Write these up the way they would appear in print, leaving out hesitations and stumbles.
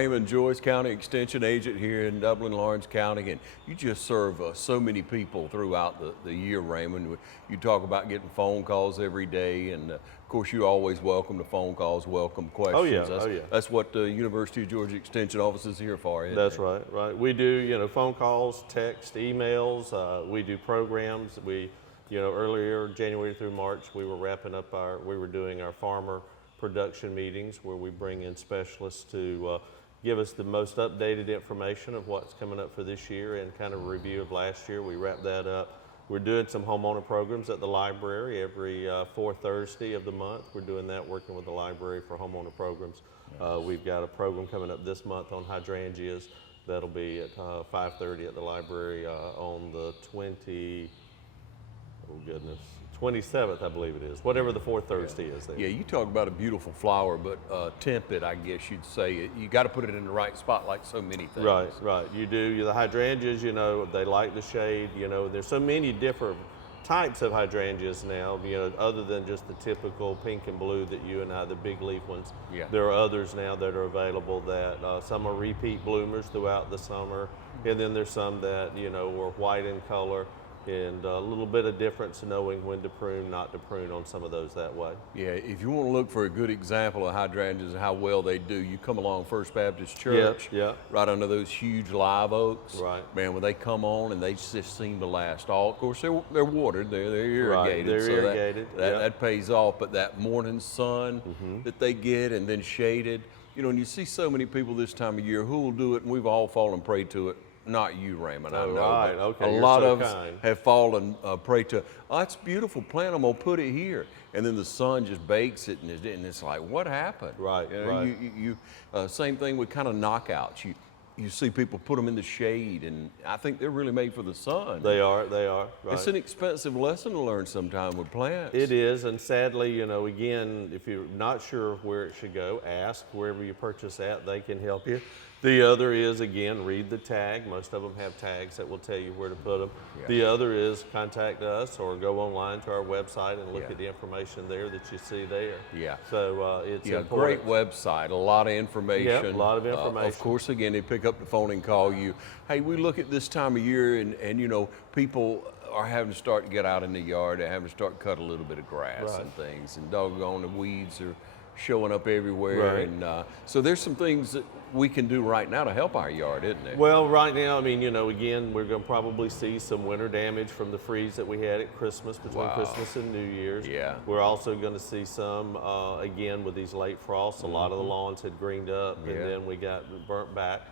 Raymond, Joyce County Extension Agent here in Dublin, Lawrence County, and you just serve so many people throughout the year, Raymond. You talk about getting phone calls every day, and of course you're always welcome to phone calls, welcome questions. That's what the University of Georgia Extension office is here for, isn't That's it? right. We do, phone calls, text, emails, we do programs. Earlier, January through March, we were doing our farmer production meetings where we bring in specialists to give us the most updated information of what's coming up for this year and kind of a review of last year. We wrap that up. We're doing some homeowner programs at the library every fourth Thursday of the month. We're doing that, working with the library for homeowner programs. We've got a program coming up this month on hydrangeas. That'll be at 5:30 at the library on the 27th, I believe it is, whatever the fourth Thursday is there. Yeah, you talk about a beautiful flower, but temperate, I guess you'd say. You got to put it in the right spot like so many things. Right. You do. The hydrangeas, they like the shade. There's so many different types of hydrangeas now, other than just the typical pink and blue that you and I, the big leaf ones. Yeah. There are others now that are available that some are repeat bloomers throughout the summer, and then there's some that, are white in color. And a little bit of difference knowing when to prune, not to prune on some of those that way. Yeah, if you want to look for a good example of hydrangeas and how well they do, you come along First Baptist Church, right under those huge live oaks. Right. Man, when they come on and they just seem to last all. Of course, they're watered, they're irrigated. Right, they're so irrigated. That pays off, but that morning sun that they get and then shaded, and you see so many people this time of year who will do it, and we've all fallen prey to it. Not you, Raymond, I know. Right, okay. A lot of us have fallen prey to, it's beautiful plant, I'm going to put it here. And then the sun just bakes it, and it's like, what happened? Right. Same thing with kind of knockouts. You see people put them in the shade, and I think they're really made for the sun. They are, right. It's an expensive lesson to learn sometime with plants. It is, and sadly, again, if you're not sure where it should go, ask wherever you purchase at, they can help you. The other is, again, read the tag. Most of them have tags that will tell you where to put them. Yeah. The other is contact us or go online to our website and look at the information there that you see there. Yeah. So it's a important. Great website, a lot of information. Yeah, a lot of information. Of course, again, they pick up the phone and call you. Hey, we look at this time of year and people are having to start to get out in the yard. They're having to start to cut a little bit of grass and things. And doggone, the weeds are showing up everywhere. Right. And so there's some things that we can do right now to help our yard, isn't there? Well, right now, again, we're going to probably see some winter damage from the freeze that we had at Christmas, between Christmas and New Year's. Yeah. We're also going to see some, again, with these late frosts. A lot of the lawns had greened up, and then we got burnt back.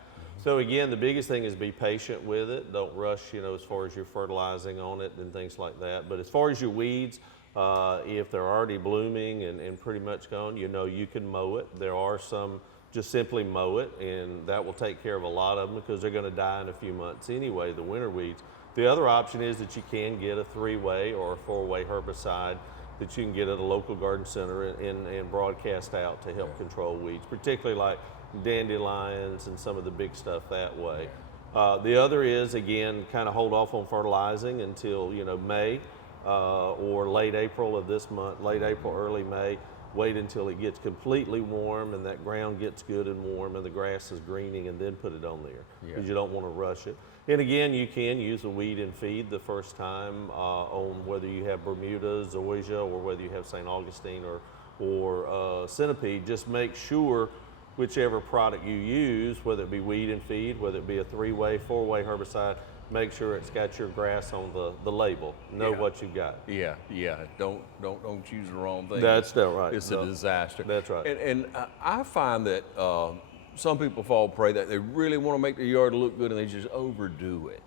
So again, the biggest thing is be patient with it. Don't rush, as far as your fertilizing on it and things like that. But as far as your weeds, if they're already blooming and pretty much gone, you can mow it. There are some, just simply mow it, and that will take care of a lot of them because they're going to die in a few months anyway, the winter weeds. The other option is that you can get a 3-way or a 4-way herbicide that you can get at a local garden center and broadcast out to help control weeds, particularly like dandelions and some of the big stuff that way. The other is, again, kind of hold off on fertilizing until, May or late April of this month, late April, early May. Wait until it gets completely warm and that ground gets good and warm and the grass is greening, and then put it on there because you don't want to rush it. And again, you can use a weed and feed the first time on whether you have Bermuda, Zoysia, or whether you have St. Augustine or Centipede. Just make sure whichever product you use, whether it be weed and feed, whether it be a 3-way, 4-way herbicide, make sure it's got your grass on the label. Know what you've got. Yeah. Don't choose the wrong thing. That's right. It's a disaster. That's right. And I find that some people fall prey that they really want to make their yard look good and they just overdo it.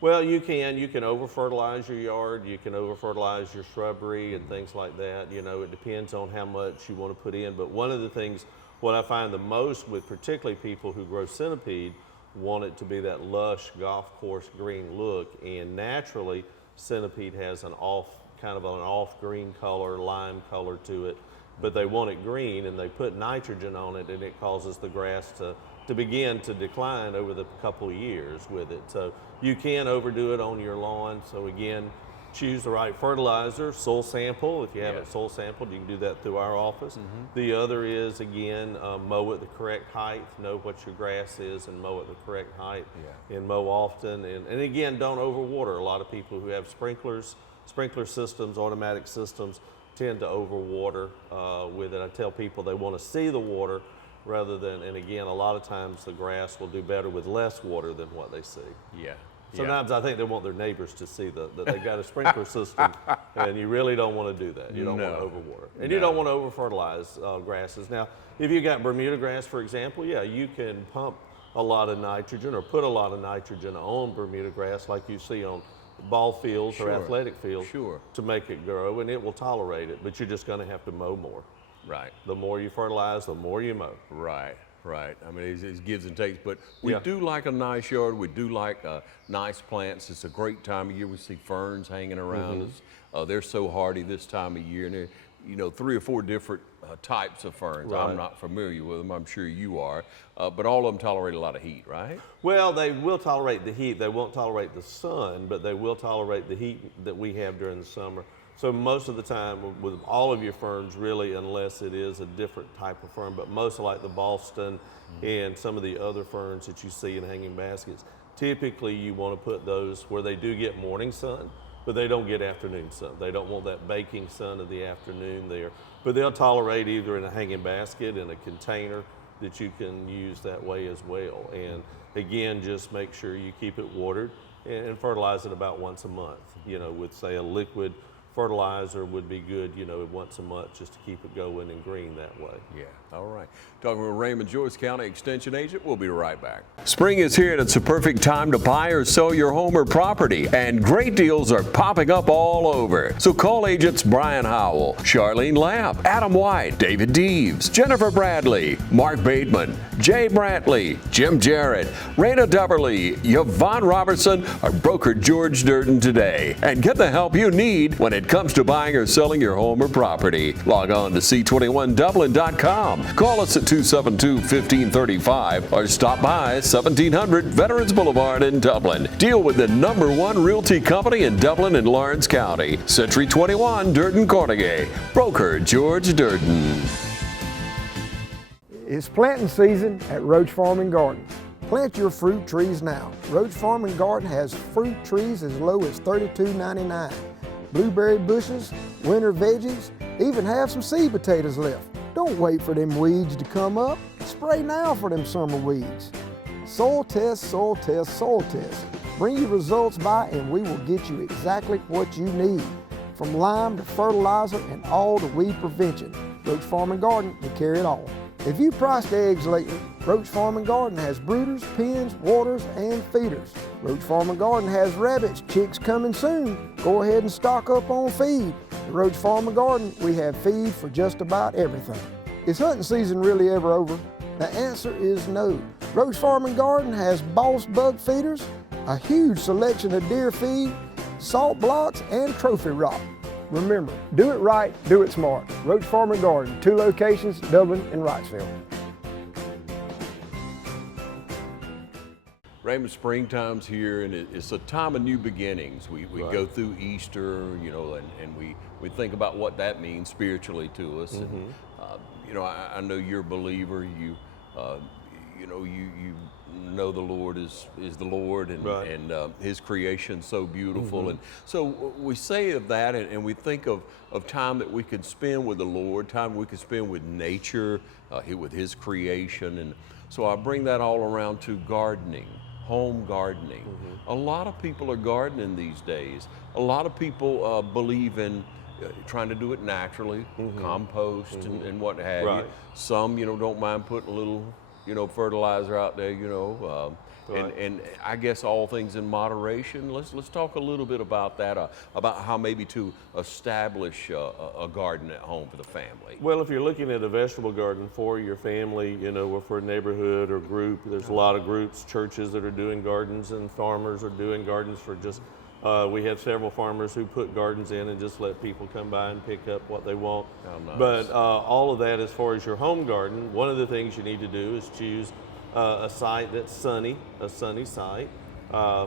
Well, you can over-fertilize your yard. You can over-fertilize your shrubbery and things like that. It depends on how much you want to put in. But one of the things, what I find the most with particularly people who grow centipede, want it to be that lush golf course green look, and naturally centipede has kind of an off green color, lime color to it, but they want it green and they put nitrogen on it and it causes the grass to begin to decline over the couple of years with it. So you can overdo it on your lawn. So again, choose the right fertilizer, soil sample. If you haven't soil sampled, you can do that through our office. The other is, again, mow at the correct height, know what your grass is and mow at the correct height, and mow often. And again, don't overwater. A lot of people who have sprinkler systems, automatic systems, tend to overwater with it. I tell people they want to see the water rather than, and again, a lot of times the grass will do better with less water than what they see. Sometimes I think they want their neighbors to see that they've got a sprinkler system, and you really don't want to do that. You don't want to overwater. And you don't want to over-fertilize grasses. Now, if you got Bermuda grass, for example, you can pump a lot of nitrogen or put a lot of nitrogen on Bermuda grass like you see on ball fields or athletic fields to make it grow, and it will tolerate it, but you're just going to have to mow more. Right. The more you fertilize, the more you mow. Right. I mean, it gives and takes, but we do like a nice yard. We do like nice plants. It's a great time of year. We see ferns hanging around us. They're so hardy this time of year, and they're, 3 or 4 different types of ferns. Right. I'm not familiar with them. I'm sure you are, but all of them tolerate a lot of heat, right? Well, they will tolerate the heat. They won't tolerate the sun, but they will tolerate the heat that we have during the summer. So most of the time with all of your ferns, really, unless it is a different type of fern, but most like the Boston and some of the other ferns that you see in hanging baskets, typically you want to put those where they do get morning sun, but they don't get afternoon sun. They don't want that baking sun of the afternoon there. But they'll tolerate either in a hanging basket, in a container that you can use that way as well. And again, just make sure you keep it watered and fertilize it about once a month, with say a liquid fertilizer would be good, once a month just to keep it going and green that way. All right. Talking with Raymond, Joyce County Extension Agent. We'll be right back. Spring is here and it's a perfect time to buy or sell your home or property, and great deals are popping up all over. So call agents Brian Howell, Charlene Lamb, Adam White, David Deeves, Jennifer Bradley, Mark Bateman, Jay Brantley, Jim Jarrett, Raina Dubberly, Yvonne Robertson, or broker George Durden today, and get the help you need when it comes to buying or selling your home or property. Log on to c21dublin.com. Call us at 272-1535 or stop by 1700 Veterans Boulevard in Dublin. Deal with the #1 realty company in Dublin and Lawrence County. Century 21 Durden Cornegay. Broker George Durden. It's planting season at Roach Farm and Garden. Plant your fruit trees now. Roach Farm and Garden has fruit trees as low as $32.99. Blueberry bushes, winter veggies, even have some seed potatoes left. Don't wait for them weeds to come up. Spray now for them summer weeds. Soil test, soil test, soil test. Bring your results by and we will get you exactly what you need. From lime to fertilizer and all the weed prevention. Roach Farm and Garden will carry it all. If you priced eggs lately, Roach Farm and Garden has brooders, pens, waters, and feeders. Roach Farm and Garden has rabbits, chicks coming soon. Go ahead and stock up on feed. At Roach Farm and Garden, we have feed for just about everything. Is hunting season really ever over? The answer is no. Roach Farm and Garden has boss bug feeders, a huge selection of deer feed, salt blocks, and trophy rock. Remember, do it right, do it smart. Roach Farm and Garden, 2 locations, Dublin and Wrightsville. Raymond, springtime's here, and it's a time of new beginnings. We go through Easter, and we think about what that means spiritually to us. And, I know you're a believer. You know the Lord is the Lord, and His creation's so beautiful. And so we say of that, and we think of time that we could spend with the Lord, time we could spend with nature, with His creation. And so I bring that all around to gardening. Home gardening. A lot of people are gardening these days. A lot of people believe in trying to do it naturally, compost and what have you. Some, don't mind putting a little, fertilizer out there, and I guess all things in moderation. Let's talk a little bit about that, about how maybe to establish a garden at home for the family. Well, if you're looking at a vegetable garden for your family, or for a neighborhood or group, there's a lot of groups, churches that are doing gardens, and farmers are doing gardens for just, we have several farmers who put gardens in and just let people come by and pick up what they want. Oh, nice. But all of that, as far as your home garden, one of the things you need to do is choose a site that's sunny, a sunny site.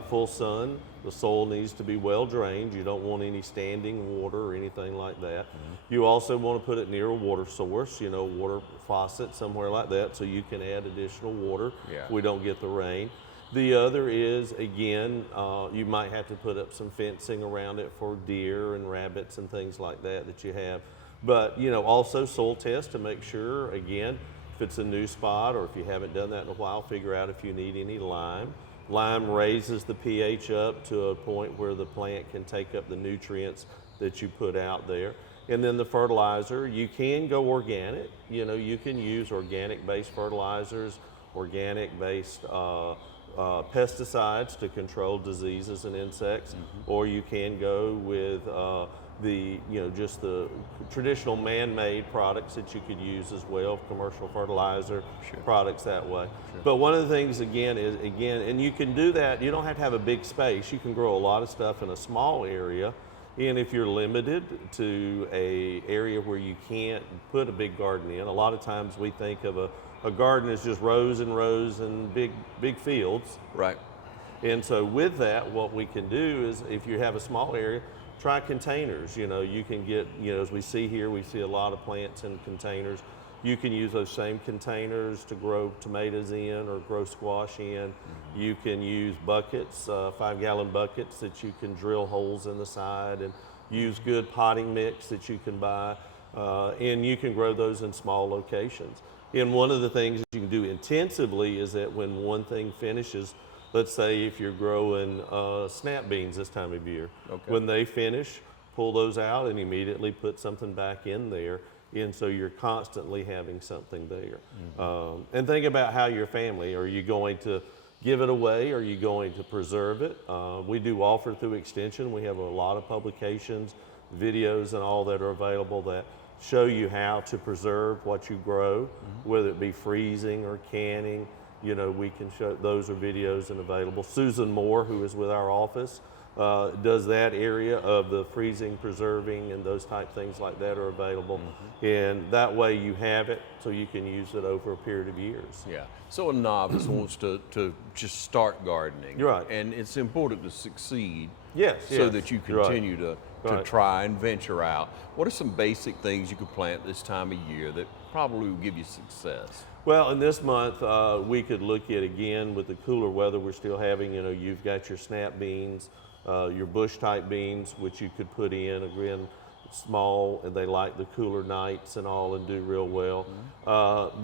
full sun. The soil needs to be well drained. You don't want any standing water or anything like that. You also want to put it near a water source, you know, water faucet, somewhere like that, so you can add additional water if we don't get the rain. The other is, again, you might have to put up some fencing around it for deer and rabbits and things like that that you have. But, you know, also soil test to make sure, again, if it's a new spot or if you haven't done that in a while, figure out if you need any lime. Lime raises the pH up to a point where the plant can take up the nutrients that you put out there. And then the fertilizer, you can go organic. You know, you can use organic-based fertilizers, organic-based pesticides to control diseases and insects, or you can go with just the traditional man-made products that you could use as well, commercial fertilizer products that way. But one of the things again, and you can do that, you don't have to have a big space. You can grow a lot of stuff in a small area. And if you're limited to a area where you can't put a big garden in, a lot of times we think of a garden as just rows and rows and big fields. Right. And so with that, what we can do is if you have a small area, try containers. You know, you can get, you know, as we see here, we see a lot of plants in containers. You can use those same containers to grow tomatoes in or grow squash in. You can use buckets, 5-gallon buckets that you can drill holes in the side and use good potting mix that you can buy. And you can grow those in small locations. And one of the things that you can do intensively is that when one thing finishes, let's say if you're growing snap beans this time of year, when they finish, pull those out and immediately put something back in there. And so you're constantly having something there. And think about how your family, are you going to give it away? Are you going to preserve it? We do offer through extension. We have a lot of publications, videos and all that are available that show you how to preserve what you grow, whether it be freezing or canning. You know, we can show, those are videos and available. Susan Moore, who is with our office, does that area of the freezing, preserving, and those type things like that are available. And that way you have it so you can use it over a period of years. Yeah. So a novice wants to just start gardening. Right. And it's important to succeed. Yes. So that you continue to try and venture out. What are some basic things you could plant this time of year that probably will give you success? Well, in this month, we could look at, again, with the cooler weather we're still having, you know, you've got your snap beans, your bush type beans, which you could put in, again, small, and they like the cooler nights and all and do real well.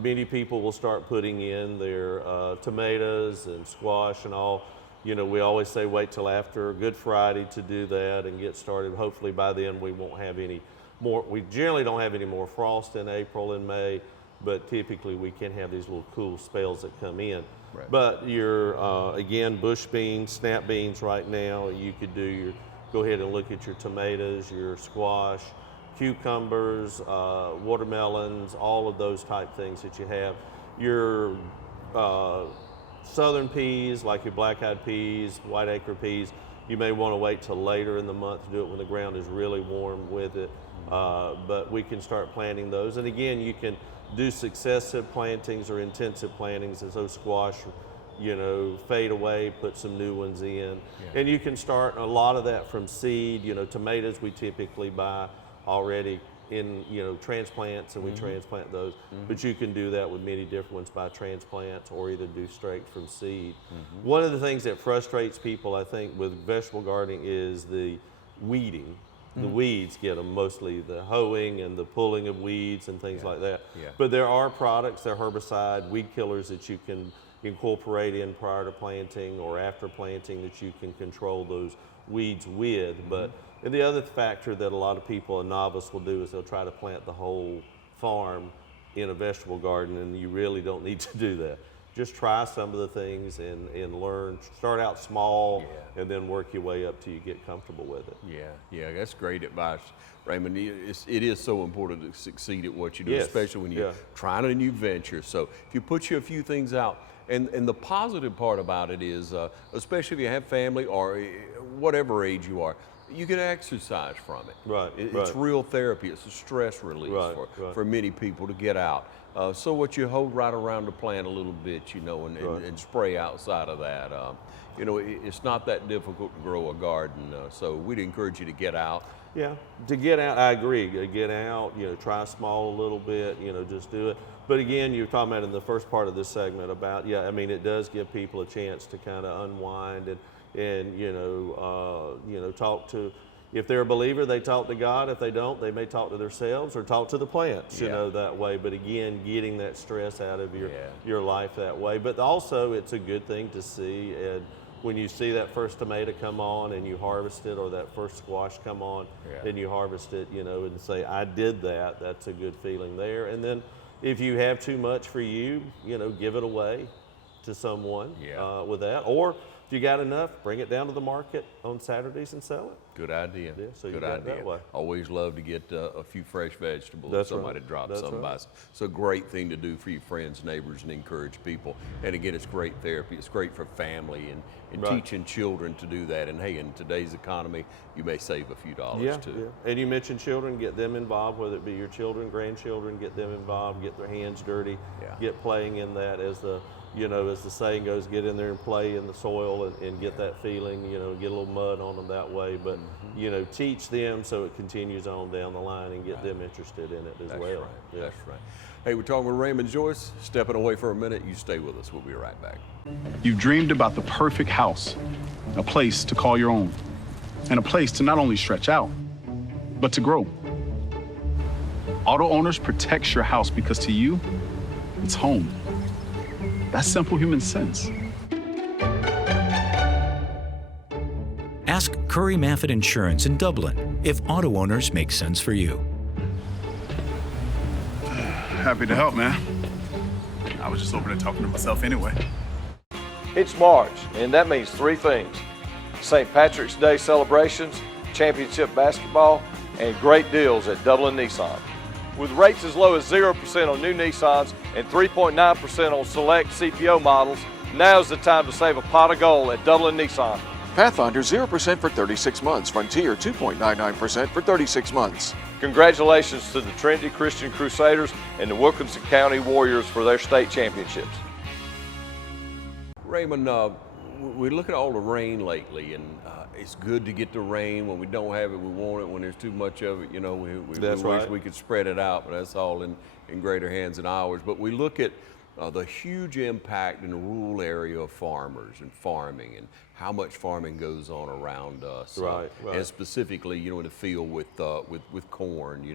Many people will start putting in their tomatoes and squash and all. You know, we always say wait till after Good Friday to do that and get started. Hopefully by then we won't have any more, we generally don't have any more frost in April and May, but typically we can have these little cool spells that come in. Right. But your, again, bush beans, snap beans right now, you could do your, go ahead and look at your tomatoes, your squash, cucumbers, watermelons, all of those type things that you have. Your southern peas, like your black-eyed peas, white acre peas, you may want to wait till later in the month to do it when the ground is really warm with it. But we can start planting those. And again, you can do successive plantings or intensive plantings as those squash, you know, fade away, put some new ones in. And you can start a lot of that from seed. You know, tomatoes we typically buy already in, you know, transplants, and we transplant those. But you can do that with many different ones by transplants or either do straight from seed. One of the things that frustrates people, I think, with vegetable gardening is the weeding. The weeds get them, mostly the hoeing and the pulling of weeds and things like that. But there are products, they're herbicide, weed killers that you can incorporate in prior to planting or after planting that you can control those weeds with. But and the other factor that a lot of people, a novice, will do is they'll try to plant the whole farm in a vegetable garden, and you really don't need to do that. Just try some of the things and learn. Start out small and then work your way up till you get comfortable with it. Yeah, that's great advice, Raymond. It is so important to succeed at what you do, especially when you're trying a new venture. So if you put a few things out, and the positive part about it is, especially if you have family or whatever age you are, you can exercise from it. Right. It's real therapy. It's a stress release for many people to get out So what you hold right around the plant a little bit, and, Right. and spray outside of that. It's not that difficult to grow a garden, so we'd encourage you to get out. Yeah, to get out, I agree. Get out, try small a little bit, just do it. But again, you were talking about in the first part of this segment about, it does give people a chance to kind of unwind and talk to, if they're a believer, they talk to God. If they don't, they may talk to themselves or talk to the plants, that way. But again, getting that stress out of your life that way. But also, it's a good thing to see. And when you see that first tomato come on and you harvest it, or that first squash come on and you harvest it, and say, I did that, that's a good feeling there. And then if you have too much for you, give it away to someone with that. Or if you got enough, bring it down to the market on Saturdays and sell it. Good idea. Yeah, so you Good got it idea. that way. Always love to get a few fresh vegetables. That's Somebody right. drops That's some by. right. It's a great thing to do for your friends, neighbors, and encourage people. And again, it's great therapy. It's great for family and Right. teaching children to do that. And hey, in today's economy, you may save a few dollars too. Yeah. And you mentioned children, get them involved, whether it be your children, grandchildren, get them involved, get their hands dirty, get playing in that, as the saying goes, get in there and play in the soil and get that feeling, get a little mud on them that way. But, teach them so it continues on down the line and get them interested in it as That's well. right. Yeah. That's right. Hey, we're talking with Raymond, Joyce. Stepping away for a minute. You stay with us. We'll be right back. You've dreamed about the perfect house, a place to call your own, and a place to not only stretch out, but to grow. Auto Owners protects your house because to you, it's home. That's simple human sense. Ask Curry Maffett Insurance in Dublin if Auto Owners make sense for you. Happy to help, man. I was just over there talking to myself anyway. It's March, and that means three things: St. Patrick's Day celebrations, championship basketball, and great deals at Dublin Nissan. With rates as low as 0% on new Nissans and 3.9% on select CPO models, now's the time to save a pot of gold at Dublin Nissan. Pathfinder 0% for 36 months. Frontier 2.99% for 36 months. Congratulations to the Trinity Christian Crusaders and the Wilkinson County Warriors for their state championships. Raymond, we look at all the rain lately, and it's good to get the rain. When we don't have it, we want it. When there's too much of it, we That's wish right. we could spread it out, but that's all in greater hands than ours. But we look at the huge impact in the rural area of farmers and farming, and how much farming goes on around us. Right. And specifically, in the field with corn,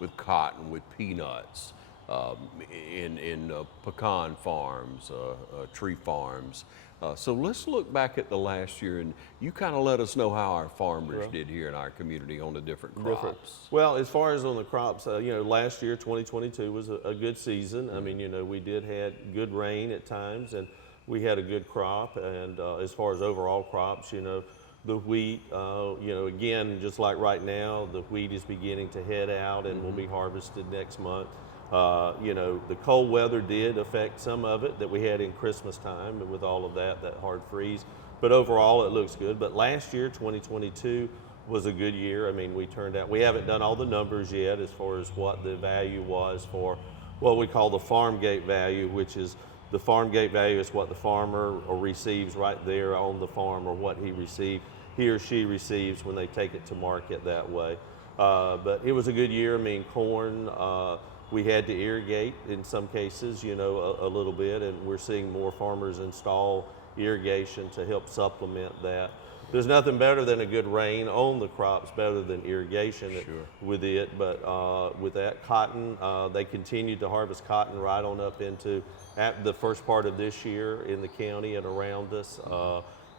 with cotton, with peanuts. In pecan farms, tree farms. So let's look back at the last year, and you kind of let us know how our farmers did here in our community on the different crops. Well, as far as on the crops, last year, 2022, was a good season. I mean, we did had good rain at times, and we had a good crop. And as far as overall crops, the wheat, again, just like right now, the wheat is beginning to head out and will be harvested next month. The cold weather did affect some of it that we had in Christmas time with all of that hard freeze. But overall, it looks good. But last year, 2022, was a good year. I mean, we haven't done all the numbers yet as far as what the value was for what we call the farm gate value, which is the farm gate value is what the farmer receives right there on the farm, or what he or she receives when they take it to market that way. But it was a good year. I mean, corn, we had to irrigate in some cases, a little bit, and we're seeing more farmers install irrigation to help supplement that. There's nothing better than a good rain on the crops, better than irrigation with it. But with that cotton, they continued to harvest cotton right on up into the first part of this year in the county and around us.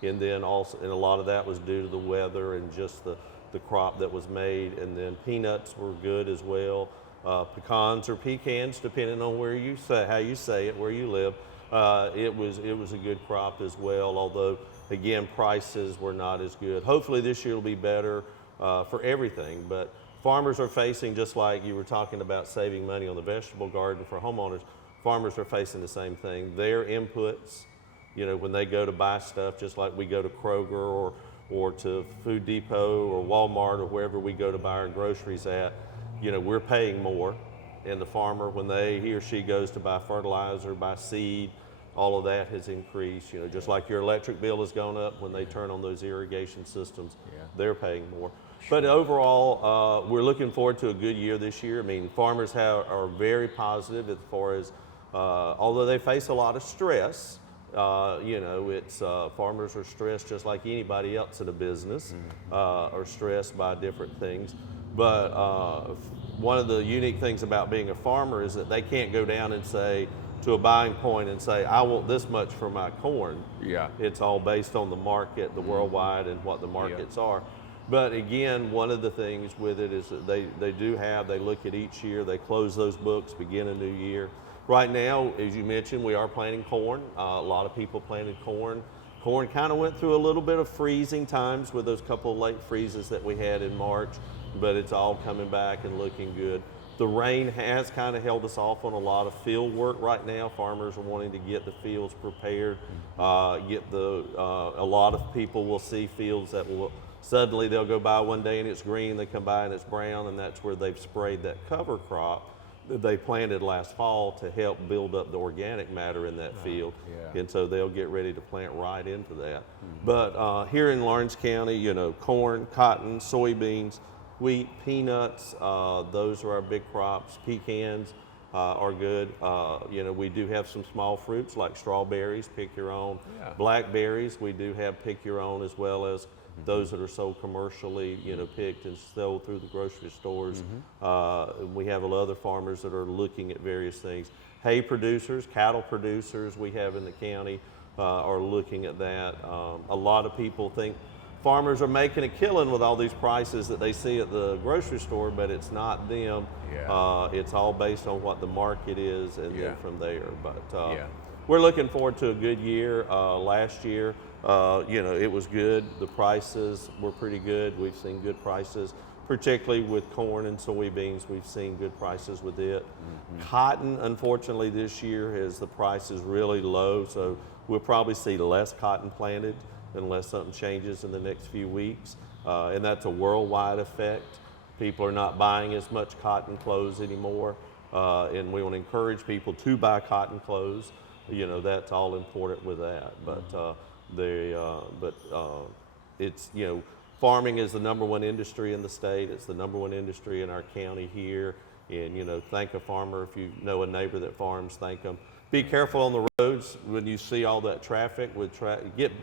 And then also, and a lot of that was due to the weather and just the crop that was made. And then peanuts were good as well. Pecans or pecans, depending on how you say it, where you live. It was a good crop as well, although again, prices were not as good. Hopefully this year will be better for everything, but farmers are facing, just like you were talking about saving money on the vegetable garden for homeowners, farmers are facing the same thing. Their inputs, when they go to buy stuff, just like we go to Kroger or to Food Depot or Walmart or wherever we go to buy our groceries at, we're paying more And the farmer, when he or she goes to buy fertilizer, buy seed, all of that has increased. You know, just like your electric bill has gone up when they turn on those irrigation systems, they're paying more. But overall, we're looking forward to a good year this year. I mean, farmers are very positive as far as, although they face a lot of stress, you know, it's farmers are stressed just like anybody else in a business, are stressed by different things. But one of the unique things about being a farmer is that they can't go down and say to a buying point and say, I want this much for my corn. Yeah. It's all based on the market, the worldwide, and what the markets are. But again, one of the things with it is that they look at each year, they close those books, begin a new year. Right now, as you mentioned, we are planting corn. A lot of people planted corn. Corn kind of went through a little bit of freezing times with those couple of late freezes that we had in March, but it's all coming back and looking good. The rain has kind of held us off on a lot of field work right now. Farmers are wanting to get the fields prepared, a lot of people will see fields that will suddenly they'll go by one day and it's green, they come by and it's brown, and that's where they've sprayed that cover crop that they planted last fall to help build up the organic matter in that field. And so they'll get ready to plant right into that. But here in Lawrence County, you know, corn, cotton, soybeans, wheat, peanuts, those are our big crops. Pecans are good. You know, we do have some small fruits like strawberries, pick your own. Blackberries, we do have pick your own, as well as those that are sold commercially, you know, picked and sold through the grocery stores. We have other farmers that are looking at various things. Hay producers, cattle producers we have in the county are looking at that. A lot of people think farmers are making a killing with all these prices that they see at the grocery store, but it's not them. It's all based on what the market is, and then from there. But we're looking forward to a good year. Last year, you know, it was good. The prices were pretty good. We've seen good prices, particularly with corn and soybeans. We've seen good prices with it. Cotton, unfortunately, this year the price is really low, so we'll probably see less cotton planted unless something changes in the next few weeks. And that's a worldwide effect. People are not buying as much cotton clothes anymore, and we want to encourage people to buy cotton clothes. You know, that's all important with that. But it's, you know, farming is the #1 industry in the state. It's the #1 industry in our county here. And, you know, thank a farmer. If you know a neighbor that farms, thank them. Be careful on the roads when you see all that traffic.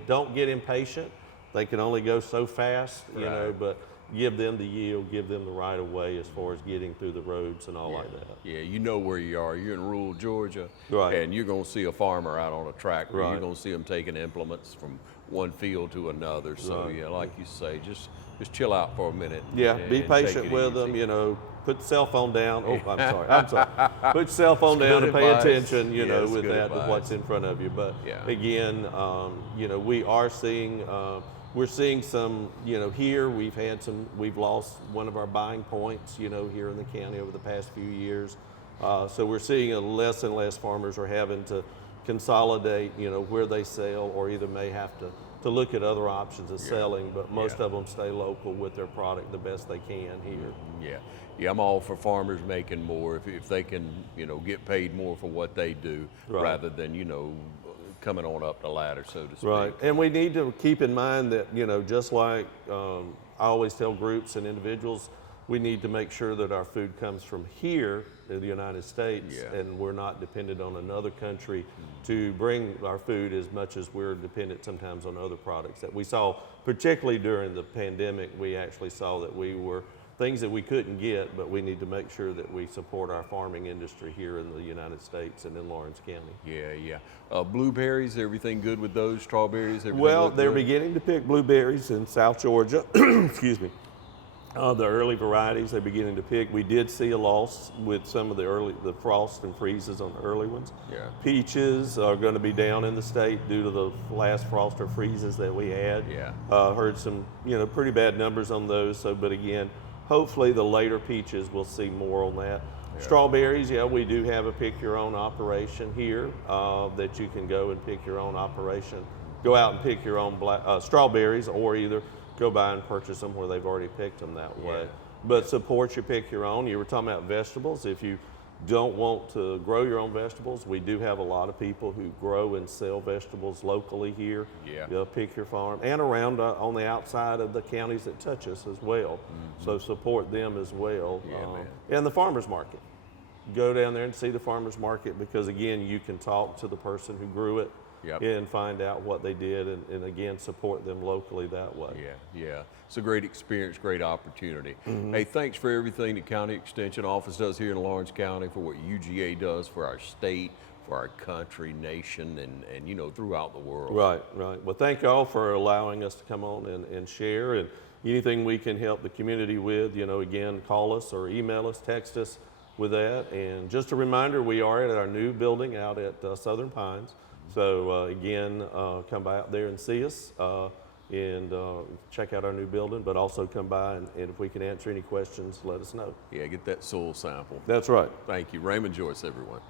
Don't get impatient. They can only go so fast, you know, but give them the yield, give them the right of way as far as getting through the roads and all like that. Yeah, you know where you are. You're in rural Georgia, Right. and you're going to see a farmer out on a tractor. Right. You're going to see them taking implements from one field to another. So, Right. yeah, like you say, just chill out for a minute. Yeah, and be take patient it with easy. them, you know, put the cell phone down. Oh, I'm sorry. Put your cell phone It's down good and pay advice. attention, you Yeah, know, it's with good that, with advice. what's in front of you. But Yeah. again, you know, we are seeing, we're seeing some, you know, here we've lost one of our buying points, you know, here in the county over the past few years. So we're seeing less and less farmers are having to consolidate, you know, where they sell, or either may have to look at other options of selling, but most of them stay local with their product the best they can here. Yeah, I'm all for farmers making more if they can, you know, get paid more for what they do, rather than, you know, coming on up the ladder, so to speak. Right, and we need to keep in mind that, you know, just like I always tell groups and individuals, we need to make sure that our food comes from here in the United States, and we're not dependent on another country to bring our food, as much as we're dependent sometimes on other products that we saw, particularly during the pandemic. We actually saw that we were things that we couldn't get, but we need to make sure that we support our farming industry here in the United States and in Lawrence County. Blueberries, everything good with those? Strawberries, everything Well, look they're good? beginning to pick blueberries in South Georgia. Excuse me. The early varieties they're beginning to pick. We did see a loss with some of the frost and freezes on the early ones. Peaches are going to be down in the state due to the last frost or freezes that we had. Heard some, you know, pretty bad numbers on those. So, but again, hopefully the later peaches we'll see more on that. Strawberries, we do have a pick your own operation here that you can go and pick your own operation. Go out and pick your own strawberries, or either go by and purchase them where they've already picked them that way. But support your pick your own. You were talking about vegetables. If you don't want to grow your own vegetables, we do have a lot of people who grow and sell vegetables locally here. Yeah. They'll pick your farm and around on the outside of the counties that touch us as well. So support them as well. Yeah, man. And the farmers market. Go down there and see the farmers market, because again, you can talk to the person who grew it. Yep. And find out what they did, and again, support them locally that way. Yeah. It's a great experience, great opportunity. Hey, thanks for everything the County Extension Office does here in Lawrence County, for what UGA does for our state, for our country, nation, and you know, throughout the world. Right. Well, thank y'all for allowing us to come on and share, and anything we can help the community with, you know, again, call us or email us, text us with that. And just a reminder, we are at our new building out at Southern Pines. So again, come by out there and see us and check out our new building, but also come by and if we can answer any questions, let us know. Yeah, get that soil sample. That's right. Thank you. Raymond, Joyce, everyone.